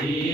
Amen.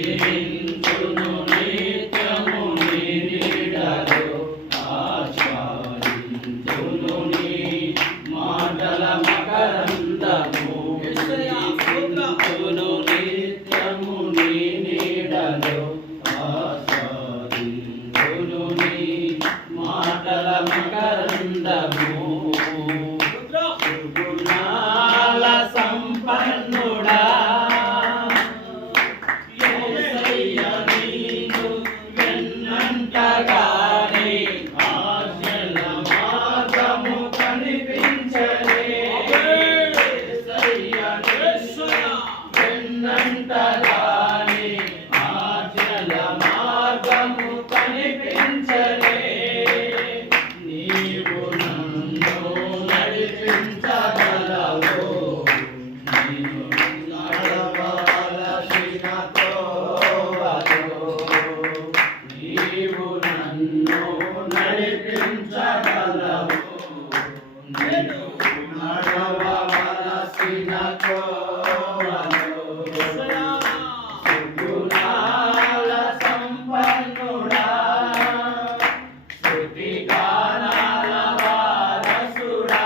నడిపించగలవు నేను నడవలసిన త్రోవలో సుగుణాల సంపన్నుడా శృతిగానాల వారసుడా